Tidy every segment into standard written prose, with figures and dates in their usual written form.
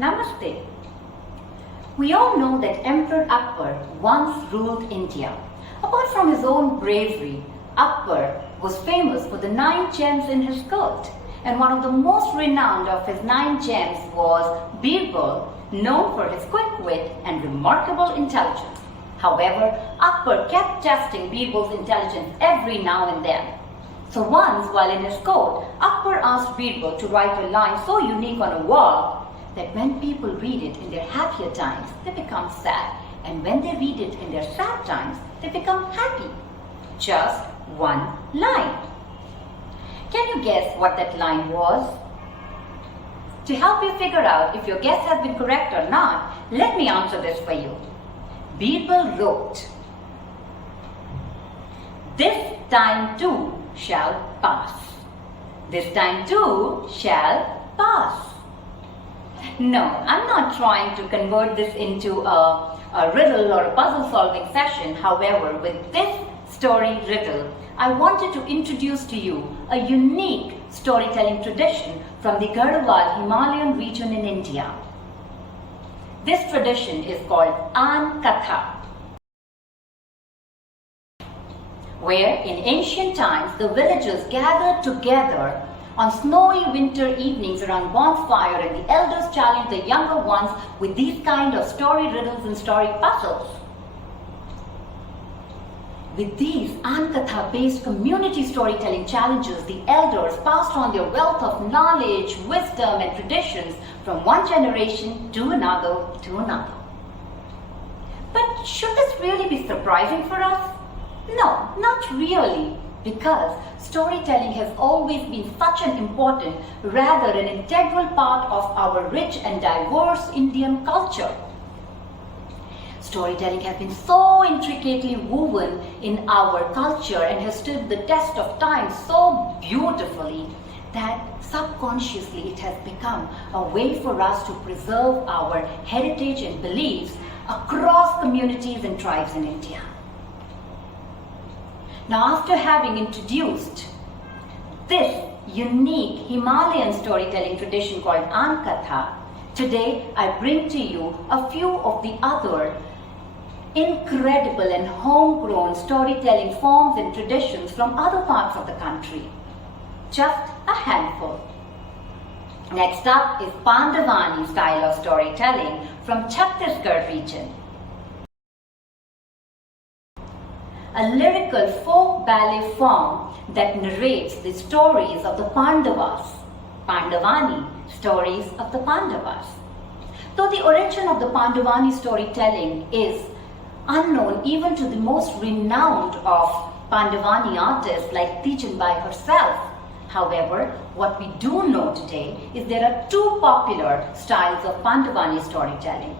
Namaste. We all know that Emperor Akbar once ruled India. Apart from his own bravery, Akbar was famous for the 9 gems in his coat. And one of the most renowned of his 9 gems was Birbal, known for his quick wit and remarkable intelligence. However, Akbar kept testing Birbal's intelligence every now and then. So once, while in his court, Akbar asked Birbal to write a line so unique on a wall that when people read it in their happier times, they become sad. And when they read it in their sad times, they become happy. Just one line. Can you guess what that line was? To help you figure out if your guess has been correct or not, let me answer this for you. Birbal wrote, "This time too shall pass. This time too shall pass." No, I'm not trying to convert this into a riddle or a puzzle solving session. However, with this story riddle, I wanted to introduce to you a unique storytelling tradition from the Garhwal Himalayan region in India. This tradition is called An Katha, where in ancient times the villagers gathered together on snowy winter evenings around bonfire, and the elders challenged the younger ones with these kind of story riddles and story puzzles. With these Ankatha based community storytelling challenges, the elders passed on their wealth of knowledge, wisdom and traditions from one generation to another to another. But should this really be surprising for us? No, not really, because storytelling has always been such an important, rather an integral part of our rich and diverse Indian culture. Storytelling has been so intricately woven in our culture and has stood the test of time so beautifully that subconsciously it has become a way for us to preserve our heritage and beliefs across communities and tribes in India. Now, after having introduced this unique Himalayan storytelling tradition called Ankatha, today I bring to you a few of the other incredible and homegrown storytelling forms and traditions from other parts of the country. Just a handful. Next up is Pandavani style of storytelling from Chhattisgarh region. A lyrical folk ballet form that narrates the stories of the Pandavas. Pandavani, stories of the Pandavas. Though the origin of the Pandavani storytelling is unknown even to the most renowned of Pandavani artists like Tichanbai herself. However, what we do know today is there are 2 popular styles of Pandavani storytelling.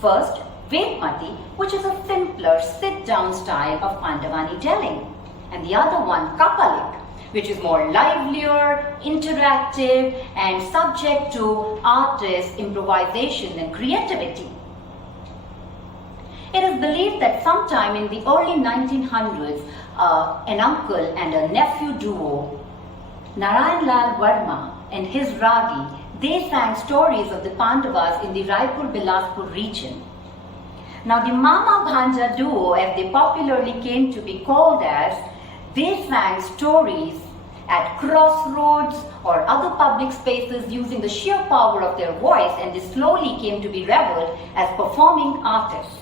First, Vedmati, which is a simpler sit-down style of Pandavani telling, and the other one, Kapalik, which is more livelier, interactive, and subject to artists' improvisation and creativity. It is believed that sometime in the early 1900s, an uncle and a nephew duo, Narayan Lal Verma and his Ragi, they sang stories of the Pandavas in the Raipur-Bilaspur region. Now the Mama Bhanja duo, as they popularly came to be called as, they sang stories at crossroads or other public spaces using the sheer power of their voice, and they slowly came to be revered as performing artists.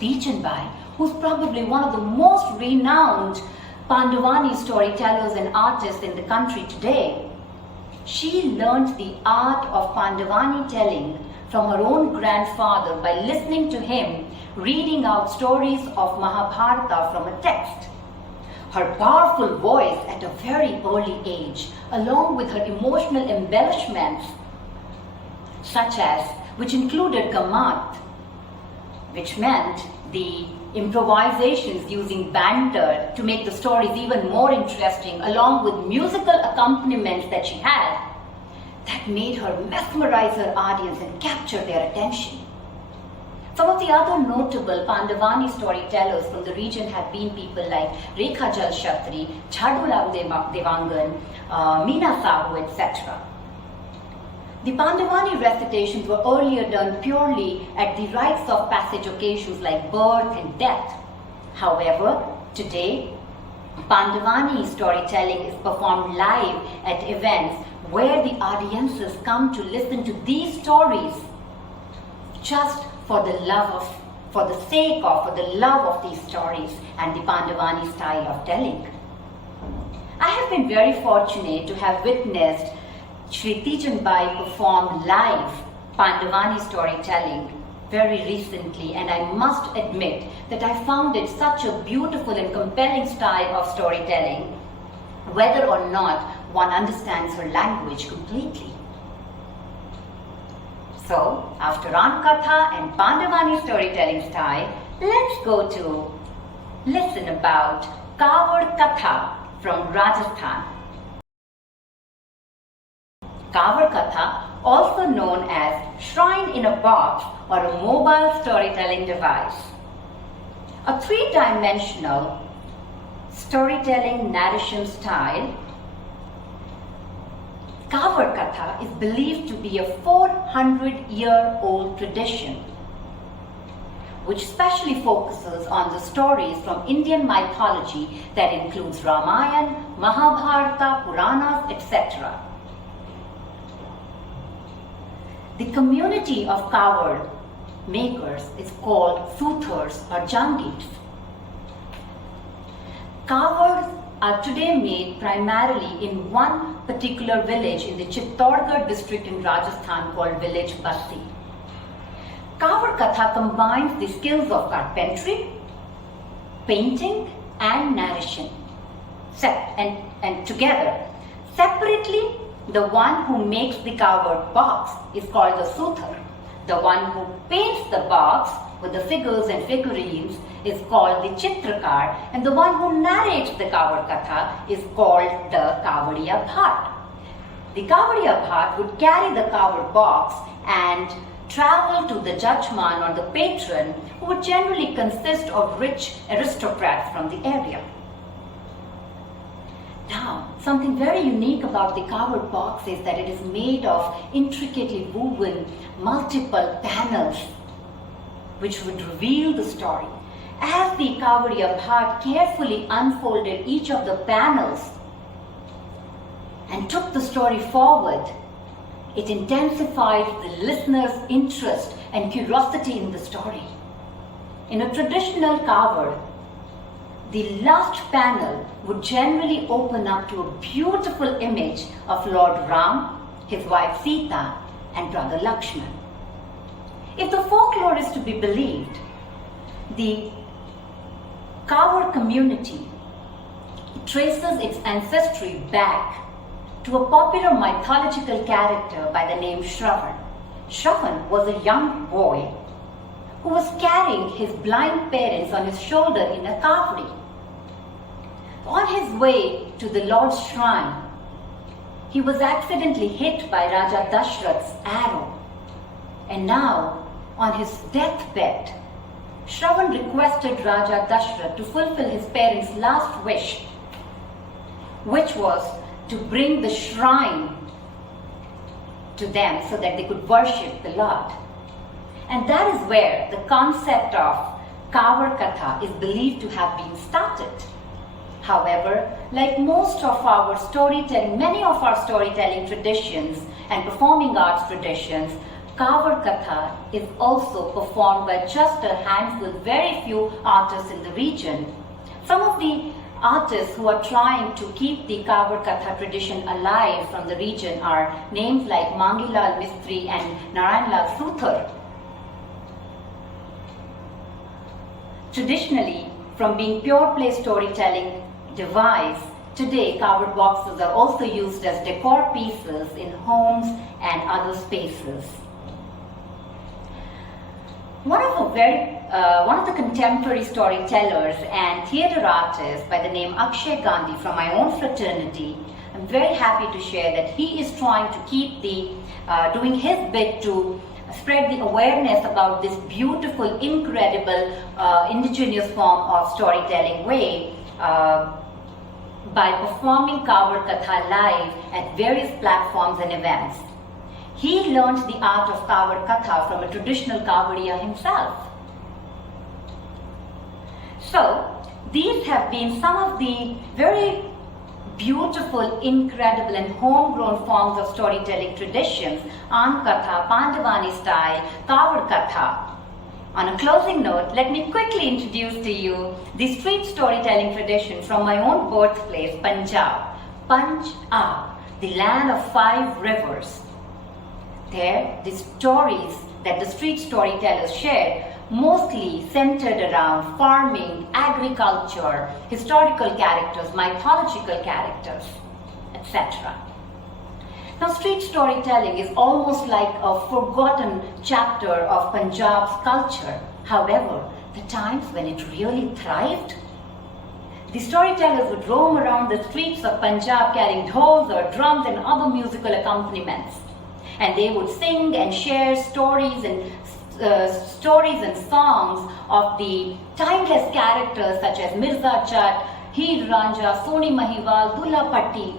Tichanbai, who's probably one of the most renowned Pandavani storytellers and artists in the country today, she learned the art of Pandavani telling from her own grandfather by listening to him reading out stories of Mahabharata from a text. Her powerful voice at a very early age, along with her emotional embellishments, which included Gamat, which meant the improvisations using banter to make the stories even more interesting, along with musical accompaniments that she had, that made her mesmerize her audience and capture their attention. Some of the other notable Pandavani storytellers from the region have been people like Rekha Jal Shatri, Chhadurao Devangan, Meena Sahu, etc. The Pandavani recitations were earlier done purely at the rites of passage occasions like birth and death. However, today, Pandavani storytelling is performed live at events where the audiences come to listen to these stories just for the love of these stories and the Pandavani style of telling. I have been very fortunate to have witnessed Shri Tijanbai perform live Pandavani storytelling very recently, and I must admit that I found it such a beautiful and compelling style of storytelling, whether or not one understands her language completely. So, after Rankatha and Pandavani storytelling style, let's go to listen about Kawad Katha from Rajasthan. Kawad Katha, also known as shrine in a box or a mobile storytelling device. A three-dimensional storytelling narration style, Kawad Katha is believed to be a 400-year-old tradition which specially focuses on the stories from Indian mythology that includes Ramayana, Mahabharata, Puranas, etc. The community of Kawad makers is called Soothers or Jangis. Kawads are today made primarily in one particular village in the Chittorgarh district in Rajasthan called village Bassi. Kawad Katha combines the skills of carpentry, painting and narration and together. Separately, the one who makes the Kawad box is called the Soother. The one who paints the box with the figures and figurines is called the Chitrakar, and the one who narrates the Kawad Katha is called the Kavadiya Bhat. The Kavadiya Bhat would carry the Kawad box and travel to the judgman or the patron, who would generally consist of rich aristocrats from the area. Now, something very unique about the Kawad box is that it is made of intricately woven multiple panels which would reveal the story. As the Kavadiya Bhat carefully unfolded each of the panels and took the story forward, it intensified the listener's interest and curiosity in the story. In a traditional Kawad, the last panel would generally open up to a beautiful image of Lord Ram, his wife Sita, and brother Lakshman. If the folklore is to be believed, the Kawad community traces its ancestry back to a popular mythological character by the name Shravan. Shravan was a young boy who was carrying his blind parents on his shoulder in a kavadi. On his way to the Lord's shrine, he was accidentally hit by Raja Dashrath's arrow. And now, on his deathbed, Shravan requested Raja Dashrath to fulfill his parents' last wish, which was to bring the shrine to them so that they could worship the Lord. And that is where the concept of Kawad Katha is believed to have been started. However, like most of our storytelling, many of our storytelling traditions and performing arts traditions, Kawad Katha is also performed by just a handful, very few artists in the region. Some of the artists who are trying to keep the Kawad Katha tradition alive from the region are names like Mangilal Mistry and Narayanlal Suthar. Traditionally, from being pure play storytelling device, today Kawad boxes are also used as decor pieces in homes and other spaces. One of the contemporary storytellers and theatre artists by the name Akshay Gandhi from my own fraternity, I'm very happy to share that he is trying to keep doing his bit to spread the awareness about this beautiful, incredible, indigenous form of storytelling way by performing Kawad Katha live at various platforms and events. He learned the art of Kavad Katha from a traditional Kavadiya himself. So, these have been some of the very beautiful, incredible and homegrown forms of storytelling traditions: Ankatha, Pandavani style, Kavad Katha. On a closing note, let me quickly introduce to you the street storytelling tradition from my own birthplace, Punjab. Punjab, the land of 5 rivers. There, the stories that the street storytellers shared mostly centered around farming, agriculture, historical characters, mythological characters, etc. Now, street storytelling is almost like a forgotten chapter of Punjab's culture. However, the times when it really thrived, the storytellers would roam around the streets of Punjab carrying dhols or drums and other musical accompaniments. And they would sing and share stories and songs of the timeless characters such as Mirza Chat, Heer Ranja, Soni Mahiwal, Dulla Patti,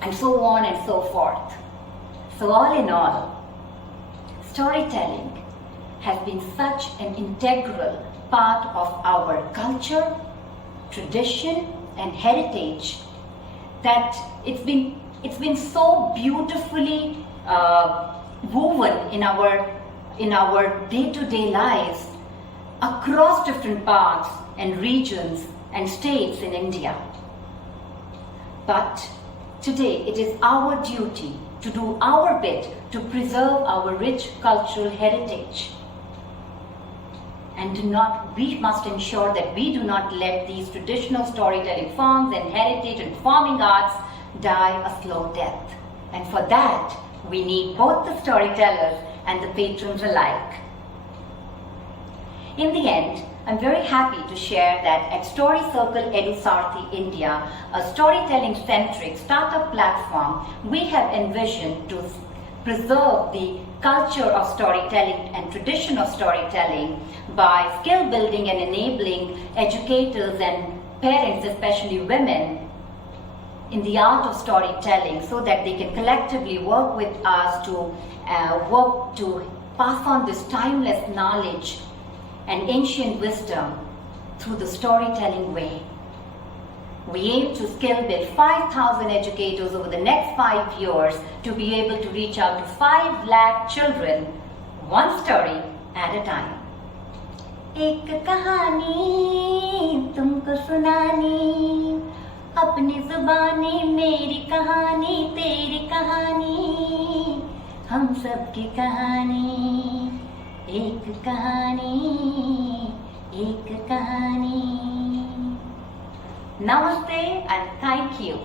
and so on and so forth. So all in all, storytelling has been such an integral part of our culture, tradition and heritage that it's been so beautifully woven in our day-to-day lives across different parts and regions and states in India. But today it is our duty to do our bit to preserve our rich cultural heritage. And we must ensure that we do not let these traditional storytelling forms and heritage and performing arts die a slow death. And for that, we need both the storytellers and the patrons alike. In the end, I'm very happy to share that at StoryCircle Edusaarthi India, a storytelling-centric startup platform, we have envisioned to preserve the culture of storytelling and tradition of storytelling by skill building and enabling educators and parents, especially women, in the art of storytelling so that they can collectively work with us to pass on this timeless knowledge and ancient wisdom through the storytelling way. We aim to skill build 5,000 educators over the next 5 years to be able to reach out to 5 lakh children, one story at a time. एक कहानी तुमको सुनानी, अपनी जुबानी मेरी कहानी तेरी कहानी, हम सब की कहानी, एक कहानी, एक कहानी. Namaste and thank you.